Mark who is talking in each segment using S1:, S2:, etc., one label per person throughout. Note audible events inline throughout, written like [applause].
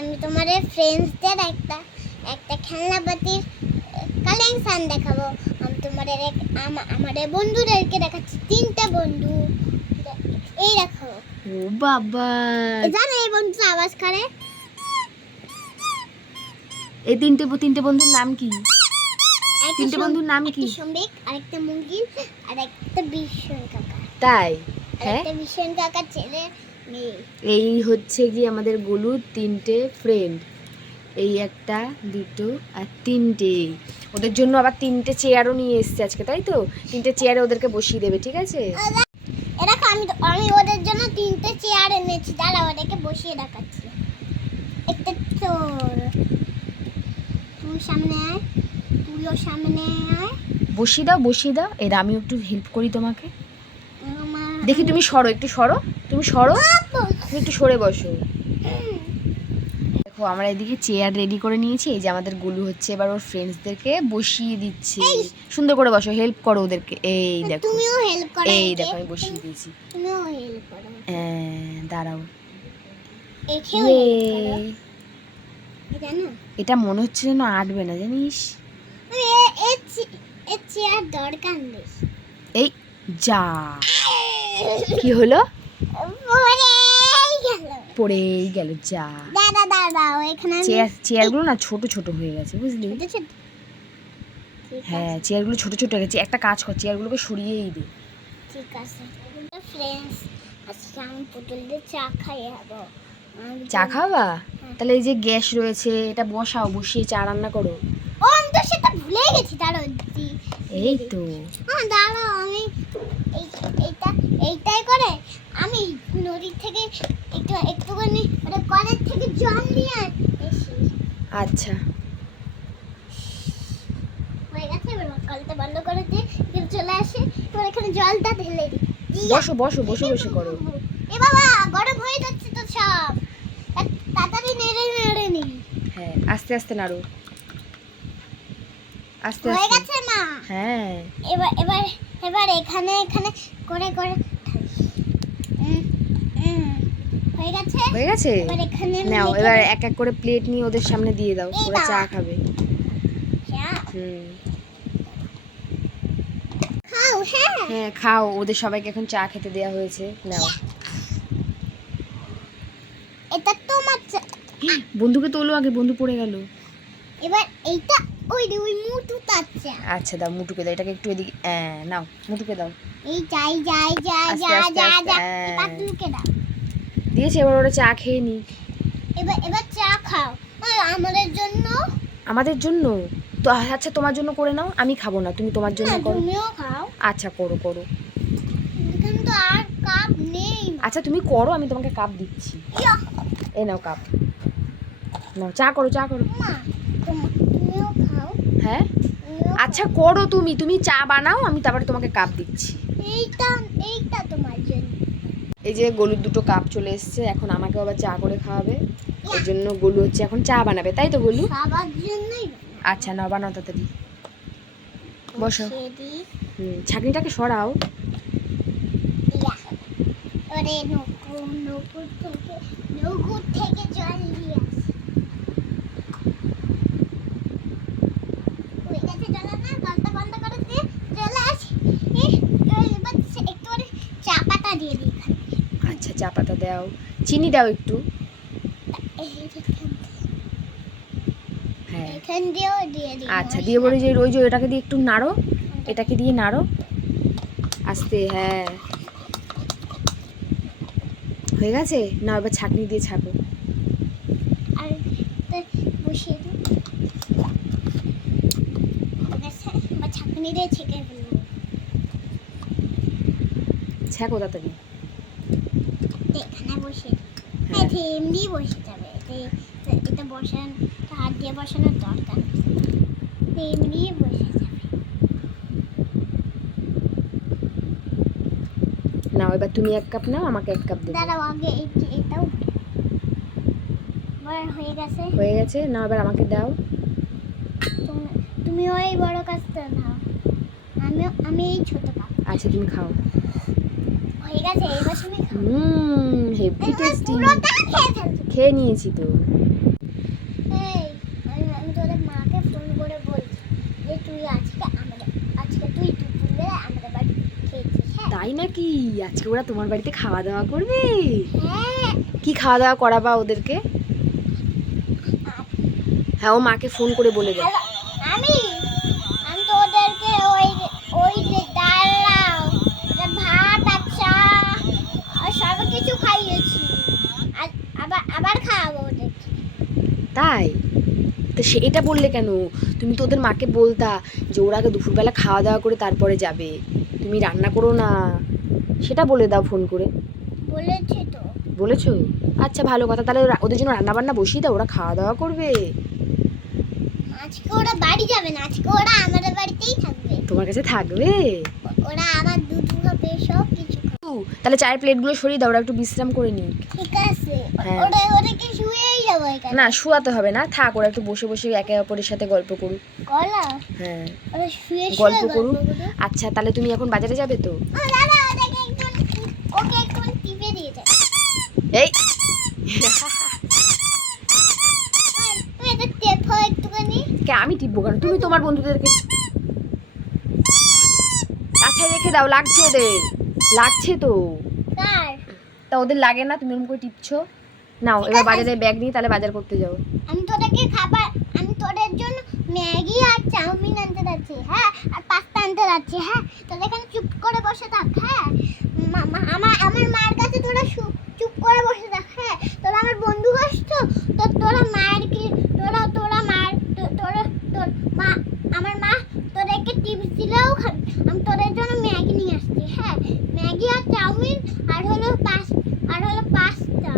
S1: আমি তোমার ফ্রেন্ডসদের একটা একটা খেলনাপাতির কালেকশন দেখাবো। আমি তোমার আমাদের বন্ধুদেরকে দেখাচ্ছি তিনটে বন্ধু। এই দেখো
S2: ও বাবা।
S1: জানো এই বন্ধু আওয়াজ করে?
S2: এই তিনটে তিনটে বন্ধুর নাম কি? তিনটে বন্ধুর নাম কি?
S1: সম্বিক আরেকটা মুরগি আর একটা ভীষণ কাকা।
S2: তাই? হ্যাঁ?
S1: একটা কাকা ছেলে
S2: এই হচ্ছে কি আমাদের গলুর তিনটে ফ্রেন্ড এই একটা দুটো আর তিনটে। ওদের জন্য আবার তিনটে চেয়ারও নিয়ে এসছে আজকে তাই তো? তিনটে চেয়ারে ওদেরকে বসিয়ে দেবে ঠিক আছে?
S1: এ আমি আমি ওদের জন্য তিনটে চেয়ার এনেছি। দাঁড়া ওদেরকে বসিয়ে দেখাচ্ছি। একটা তোর। তুই সামনে আয়। তুইও সামনে আয়।
S2: বসিয়ে দাও বসিয়ে দাও। এর আমি একটু হেল্প করি তোমাকে। দেখি তুমি সরো একটু সরো। তুমি সরো। তুমি একটু সরে বসো। দেখো আমরা এদিকে চেয়ার রেডি করে নিয়েছি। এই যে আমাদের গুলু হচ্ছে এবার ওর ফ্রেন্ডসদেরকে বসিয়ে দিচ্ছে। সুন্দর করে বসো হেল্প করো ওদেরকে। এই দেখো।
S1: তুমিও হেল্প করো
S2: এই দেখো আমি বসিয়ে দিয়েছি।
S1: তুমিও হেল্প করো।
S2: হ্যাঁ, দাঁড়াও।
S1: এটা
S2: মনে হচ্ছে যেন আটবে না জানিস? এই যা। কি হলো?
S1: পড়েই গেল
S2: যা
S1: দাদা দাঁড়াও এখানে
S2: চেয়ার চেয়ারগুলো না ছোট ছোট হয়ে গেছে বুঝলি? হ্যাঁ চেয়ারগুলো ছোট ছোট হয়ে গেছে একটা কাজ কর চেয়ারগুলোকে সরিয়েই দে।
S1: ঠিক আছে। ফ্রেন্ডস আজকে আমি পুতুলদের চা খাই যাব
S2: চা খাওয়া? তাহলে এই যে গ্যাস রয়েছে এটা বসাও বসিয়ে চা রান্না করো।
S1: ও আমি তো সেটা ভুলে গেছি দাঁড়াও
S2: এই তো।
S1: দাঁড়াও আমি এইটা এইটাই করে আমি নদীর থেকে একটু একটুখানি ওটা কলের থেকে জল নিয়ে এসি
S2: আচ্ছা।
S1: হয়ে গেছে এবার কলটা বন্ধ করে দিয়ে এখানে চলে আসে এবার এখানে জলটা ঢেলে দিই
S2: বসো বসো বসে বসে করো।
S1: এ বাবা গরম হয়ে যাচ্ছে তো সব তা- তাড়াতাড়ি নেড়ে নেড়ে নি
S2: হ্যাঁ আস্তে আস্তে নাড়ো। আস্তে
S1: হয়ে গেছে মা?
S2: হ্যাঁ।
S1: এবার এবার এবার এখানে এখানে করে করে হয়ে গেছে?
S2: হয়ে গেছে?
S1: এবার এখানে
S2: নাও এবার এক এক করে প্লেট নিয়ে ওদের সামনে দিয়ে দাও ওরা চা খাবে। হুম।
S1: হ্যাঁ?
S2: হ্যাঁ খাও ওদের সবাইকে এখন চা খেতে দেওয়া হয়েছে। নাও
S1: এটা তোমার চা
S2: বন্ধুকে তোলো আগে বন্ধু পড়ে গেল।
S1: এবার এইটা ওই যে ওই মুটু চা
S2: আচ্ছা দাও মুটুকে দাও এটাকে একটু এদিকে হ্যাঁ নাও মুটুকে দাও।
S1: এই যাই যাই যা যা যা
S2: হ্যাঁ।
S1: পাতলুকে দাও।
S2: দিয়েছে এবার ওরা চা খেয়ে নি
S1: এবার এবার চা খাও। আর আমাদের জন্য?
S2: আমাদের জন্য? তো আচ্ছা তোমার জন্য করে নাও আমি খাব না তুমি তোমার জন্য করো।
S1: তুমিও খাও।
S2: আচ্ছা করো করো।
S1: এখানে তো আর কাপ নেই।
S2: আচ্ছা তুমি করো আমি তোমাকে কাপ দিচ্ছি।
S1: ইয়া,
S2: এই নাও কাপ। নাও চা করো চা করো। হ্যাঁ? আচ্ছা করো তুমি তুমি চা বানাও আমি তারপরে তোমাকে কাপ দিচ্ছি।
S1: এইটা এইটা তোমার জন্য।
S2: এই যে গলুর দুটো কাপ চলে এসেছে এখন আমাকে আবার চা করে খাওয়াবে। এর জন্য গলু হচ্ছে এখন চা বানাবে তাই তো গলু? আচ্ছা নাও বানাও তাড়াতাড়ি। বসো। হুম ছাকনিটাকে সরাও।
S1: থেকে জল নিয়ে আসি হয়ে গেছে জল না জলটা বন্ধ করে দিয়ে চলে আসি এ, এবার সে- একটু করে চা পাতা দিয়ে দিই এখানে
S2: আচ্ছা চা পাতা দাও চিনি দাও একটু। হ্যাঁ।
S1: দিয়ে
S2: আচ্ছা দিয়ে বলি যে ওই যে এটাকে দিয়ে একটু নাড়ো এটাকে দিয়ে নাড়ো। আস্তে হ্যাঁ। হয়ে গেছে? না এবার ছাকনি দিয়ে ছাকো।
S1: ছাঁকনি দিয়ে ছেঁকে ফেলব।
S2: ছাকো তাড়াতাড়ি।
S1: এখানে বসে
S2: হ্যাঁ।
S1: বসে যাবে এটা বসান হাত দিয়ে বসানোর দরকার বসে যাবে।
S2: নাও এবার তুমি এক কাপ নাও আমাকে এক কাপ দেবো।
S1: দাঁড়াও আগে এটাও হয়ে গেছে?
S2: হয়ে গেছে নাও এবার আমাকে দাও।
S1: তুমি ওই বড় কাজটা নাও। আমি আমি এই ছোট কাপ
S2: আচ্ছা তুমি খাও।
S1: হয়ে গেছে এবার তুমি খাও।
S2: টেস্টি
S1: খেয়ে
S2: নিয়েছি তো। তাই নাকি? আজকে ওরা তোমার বাড়িতে খাওয়া দাওয়া করবে? কি খাওয়া দাওয়া করাবা ওদেরকে? হ্যাঁ ও মাকে ফোন করে বলে দেয়। সে এটা বললে কেন? তুমি তো ওদের মাকে বলতা যে ওরা আগে দুপুরবেলা খাওয়া দাওয়া করে তারপরে যাবে। তুমি রান্না করো না। সেটা বলে দাও ফোন করে।
S1: বলেছি তো।
S2: বলেছ? আচ্ছা ভালো কথা। তাহলে ওদের জন্য রান্না বান্না বসিয়ে দাও ওরা খাওয়া দাওয়া করবে।
S1: আজকে ওরা বাড়ি যাবে না। আজকে ওরা আমাদের বাড়িতেই থাকবে।
S2: তোমার কাছে থাকবে?
S1: ওরা আমার দুধ খাবে সব কিছু
S2: তাহলে চায়ের প্লেটগুলো সরিয়ে দাও ওরা একটু বিশ্রাম করে নিক।
S1: ঠিক আছে।
S2: হ্যাঁ।
S1: ওরা ওদেরকে এখানে
S2: না শুয়াতে হবে না থাক ওরা একটু বসে বসে একে অপরের সাথে গল্প করুক। হ্যাঁ। গল্প করুক। আচ্ছা তাহলে তুমি এখন বাজারে যাবে তো? এই! কে আমি টিপবো কেন? তুমি তোমার বন্ধুদেরকে আচ্ছা রেখে দাও লাগছে ওদের। লাগছে তো। তা ওদের লাগে না তুমি এরকম করে টিপছো? নাও এবার বাজারে ব্যাগ নিয়ে তাহলে বাজার করতে যাও।
S1: আমি তোদেরকে খাবার আমি তোদের জন্য ম্যাগি আর চাউমিন আনতে যাচ্ছি হ্যাঁ আর পাস্তা আনতে যাচ্ছি হ্যাঁ তোরা এখানে চুপ করে বসে থাক হ্যাঁ মা- মা- আমার আমার মার কাছে তোরা শু- চুপ করে বসে থাক হ্যাঁ তোরা আমার বন্ধু হস তো তো তোরা মায়ের কি তোরা তোরা মার তো- তোরা তোর মা আমার মা তোদেরকে টিপস দিলেও খাবে আমি তোদের জন্য ম্যাগি নিয়ে আসছি হ্যাঁ ম্যাগি আর চাউমিন আর হলো পাস আর হলো পাস্তা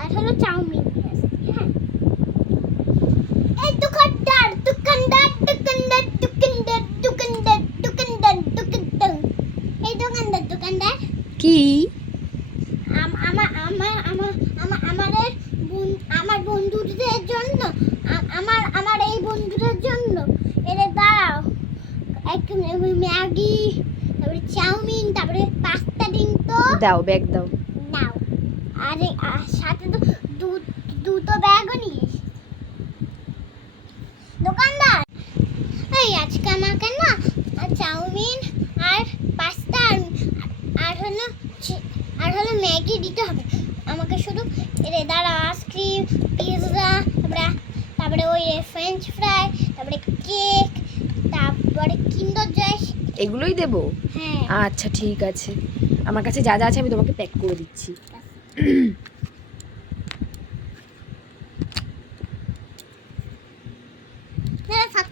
S1: আর হলো চাউমিন হ্যাঁ। এই দোকানদার দোকানদার দোকানদার দোকানদার দোকানদার দোকানদার দোকানদার এই দোকানদার দোকানদার
S2: কি?
S1: আমার আমার আমার আমার আমাদের আমার বন্ধুদের জন্য আমার আমার এই বন্ধুদের জন্য। এদের দাঁড়াও। এক ম্যাগি তারপরে চাউমিন তারপরে পাস্তা দিন তো।
S2: দাও ব্যাগ দাও।
S1: নাও আর সাথে তো দুটো ব্যাগও নিয়ে দোকানদার এই আজকে আমাকে না চাউমিন আর পাস্তা আর আর হলো আর হলো ম্যাগি দিতে হবে। আমাকে শুধু এর দাঁড়া আইসক্রিম পিৎজা তারপরে তারপরে ওই ফ্রেঞ্চ ফ্রাই তারপরে কেক তারপরে কিন্ডার জয়
S2: এগুলোই দেবো?
S1: হ্যাঁ।
S2: আচ্ছা ঠিক আছে। আমার কাছে যা যা আছে আমি তোমাকে প্যাক করে দিচ্ছি [clears throat]
S1: না সাত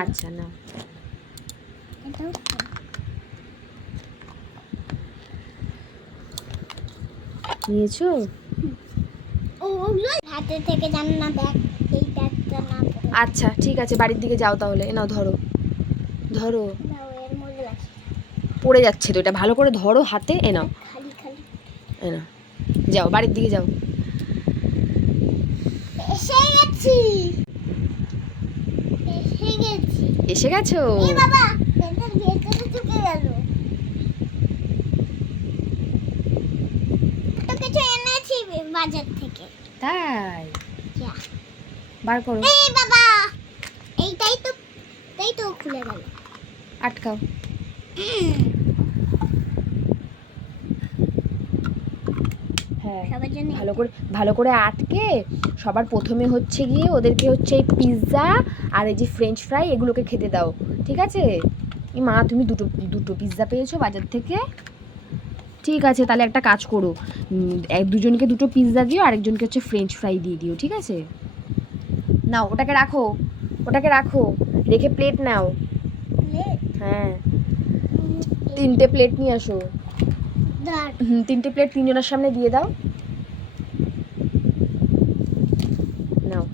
S2: আচ্ছা না নিয়েছো?
S1: হাতে থেকে জান না ব্যাগ এই ব্যাগটা না
S2: আচ্ছা ঠিক আছে বাড়ির দিকে যাও তাহলে। এ নাও ধরো। ধরো। পড়ে যাচ্ছে তো এটা ভালো করে ধরো হাতে এ নাও।
S1: খালি খালি।
S2: এ নাও। যাও বাড়ির দিকে যাও।
S1: এসে এসে গেছি।
S2: এসে গেছো?
S1: বাজার থেকে।
S2: তাই?
S1: যা।
S2: বার করো।
S1: এই বাবা এইটাই তো তাই তো খুলে গেল।
S2: আটকাও হ্যাঁ
S1: সবার জন্য
S2: ভালো করে ভালো করে আটকে সবার প্রথমে হচ্ছে গিয়ে ওদেরকে হচ্ছে এই পিৎজা আর এই যে ফ্রেঞ্চ ফ্রাই এগুলোকে খেতে দাও ঠিক আছে? এই মা তুমি দুটো দুটো পিৎজা পেয়েছ বাজার থেকে। ঠিক আছে তাহলে একটা কাজ করো। এক দুজনকে দুটো পিৎজা দিও আরেকজনকে হচ্ছে ফ্রেঞ্চ ফ্রাই দিয়ে দিও ঠিক আছে? নাও ওটাকে রাখো ওটাকে রাখো রেখে প্লেট নাও। হ্যাঁ। তিনটে প্লেট নিয়ে আসো। হুম, তিনটে প্লেট তিনজনের সামনে দিয়ে দাও। নাও।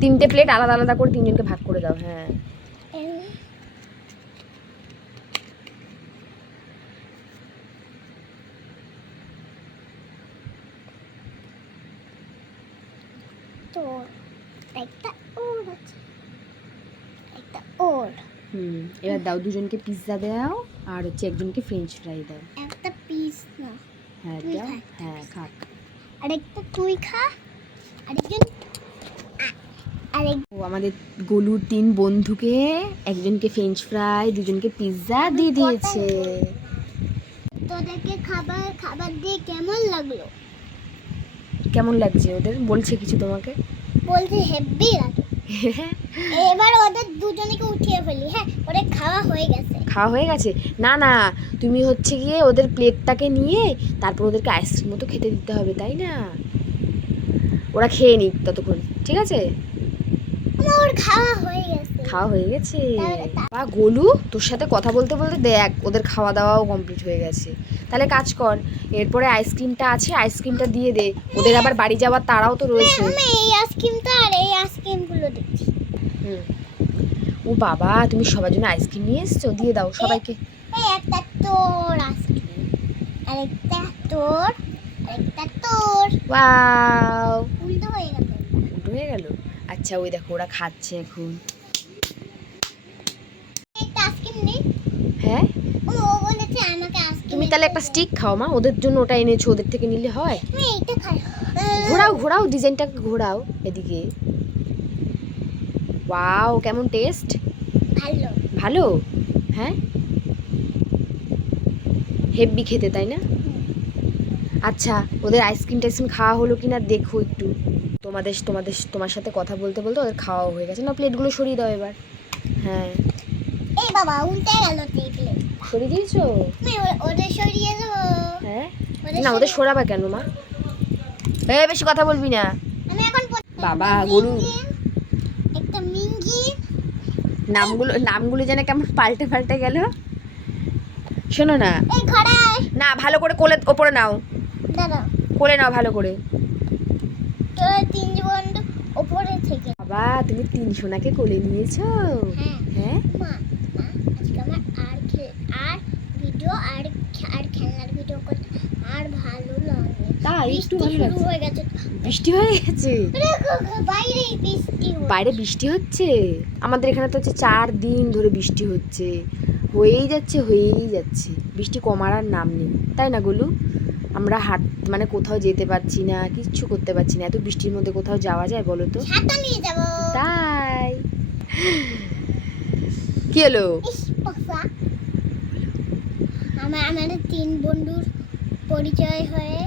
S2: তিনটে প্লেট আলাদা আলাদা করে তিনজনকে ভাগ করে দাও হ্যাঁ
S1: এই- তো একটা ওর আছে একটা ওর
S2: হুম এবার দাও দুজনকে পিৎজা দাও আর হচ্ছে একজনকে ফ্রেঞ্চ ফ্রাই দাও।
S1: একটা পিস না
S2: হ্যাঁ দাও
S1: খা।
S2: হ্যাঁ খাক
S1: আরেকটা তুই খা আরেকজন আর
S2: ও আমাদের গলুর তিন বন্ধুকে একজনকে ফ্রেঞ্চ ফ্রাই দুজনকে পিৎজা দিয়ে দিয়েছে।
S1: তোদেরকে খাবার খাবার দিয়ে কেমন লাগল?
S2: কেমন লাগছে ওদের? বলছে কিছু তোমাকে?
S1: বলছে হেভি লাগে। এবার ওদের দুজনকে উঠিয়ে ফেলি হ্যাঁ? ওদের খাওয়া হয়ে গেছে।
S2: খাওয়া হয়ে গেছে? না না তুমি হচ্ছে গিয়ে ওদের প্লেটটাকে নিয়ে তারপর ওদেরকে আইসক্রিম মতো খেতে দিতে হবে তাই না? ওরা খেয়ে নিক ততক্ষণ ঠিক আছে?
S1: ওর খাওয়া হয়ে গেছে।
S2: খাওয়া হয়ে গেছে। বা গোলু তোর সাথে কথা বলতে বলতে দেখ ওদের খাওয়া দাওয়াও কমপ্লিট হয়ে গেছে। তাহলে কাজ কর। এরপরে আইসক্রিমটা আছে আইসক্রিমটা দিয়ে দে। ওদের আবার বাড়ি যাওয়ার তারাও তো রয়েছে।
S1: এই আইসক্রিমটা আর এই আইসক্রিমগুলো দিচ্ছি
S2: হুম। ও বাবা তুমি সবার জন্য আইসক্রিম নিয়ে এসছো? দিয়ে দাও সবাইকে।
S1: এই একটা তোর আইসক্রিম আরেকটা তোর আরেকটা তোর।
S2: ওয়াও।
S1: উল্টো হয়ে গেছে
S2: উল্টো হয়ে গেল? আচ্ছা ওই দেখো ওরা খাচ্ছে এখন।
S1: একটা আইসক্রিম নেই
S2: হ্যাঁ?
S1: ও ও বলেছে আমাকে আইসক্রিম
S2: তুমি তাহলে একটা স্টিক খাও মা ওদের জন্য ওটা এনেছো ওদের থেকে নিলে হয়। ঘোরাও ঘোরাও ডিজাইনটাকে ঘোরাও এদিকে। ওয়াও কেমন টেস্ট
S1: ভালো।
S2: ভালো? হ্যাঁ? হেভি খেতে তাই না? আচ্ছা ওদের আইসক্রিম টাইসক্রিম খাওয়া হলো কি না দেখো একটু। তোমাদের তোমাদের তোমার সাথে কথা বলতে বলতে ওদের খাওয়াও হয়ে গেছে। না প্লেটগুলো সরিয়ে দাও এবার। হ্যাঁ।
S1: এই বাবা উল্টে গেল টেবিলে
S2: সরিয়ে দিয়েছ?
S1: আমি ও- ওদের সরিয়ে দেবো।
S2: হ্যাঁ? না ওদের সরাবা কেন মা? এ বেশি কথা বলবি না।
S1: আমি এখন
S2: বাবা, গরু।
S1: একটা মিঙ্গি।
S2: নামগুলো নামগুলো যেন কেমন পাল্টে পাল্টে গেল। শোনো না।
S1: এই ঘরে
S2: না ভালো করে কোলে ওপরে নাও।
S1: দাঁড়াও
S2: কোলে নাও ভালো করে।
S1: তিন বন্ধু ওপরে থেকে।
S2: বাবা তুমি তিন সোনাকে কোলে নিয়েছো।
S1: হ্যাঁ।
S2: হ্যাঁ?
S1: আমার আর আর ভিডিও আর আর খেলনার ভিডিও করতে আর ভালো লাগে।
S2: তাই একটু ভালো
S1: শুরু
S2: লাগছে।
S1: হয়ে গেছে।
S2: বৃষ্টি হয়ে গেছে?
S1: বাইরে বৃষ্টি হচ্ছে।
S2: বাইরে বৃষ্টি হচ্ছে? আমাদের এখানে তো হচ্ছে চার দিন ধরে বৃষ্টি হচ্ছে। হয়েই যাচ্ছে হয়েই যাচ্ছে। বৃষ্টি কমার আর নাম নেই। তাই না গুলু? আমরা হাট মানে কোথাও যেতে পারছি না কিচ্ছু করতে পারছি না। এত বৃষ্টির মধ্যে কোথাও যাওয়া যায় বলো তো?
S1: ছাতা নিয়ে যাব।
S2: তাই। কি
S1: ইস, আমার আমাদের তিন বন্ধুর পরিচয় হয়ে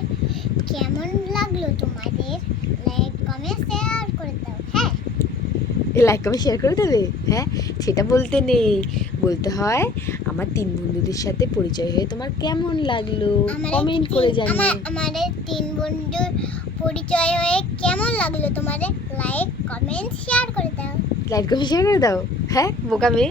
S1: কেমন লাগল তোমাদের? লাইক কমেন্ট শেয়ার করে দাও হ্যাঁ?
S2: লাইক কমেন্ট শেয়ার করে দেবে? হ্যাঁ সেটা বলতে নেই। বলতে হয় আমার তিন বন্ধুদের সাথে পরিচয় হয়ে তোমার কেমন লাগল? কমেন্ট করে জানিও।
S1: আমার- আমাদের তিন বন্ধুর পরিচয় হয়ে কেমন লাগল তোমাদের? লাইক কমেন্ট শেয়ার করে দাও।
S2: লাইক কমেন্ট শেয়ার করে দাও। হ্যাঁ বোকা মেয়ে।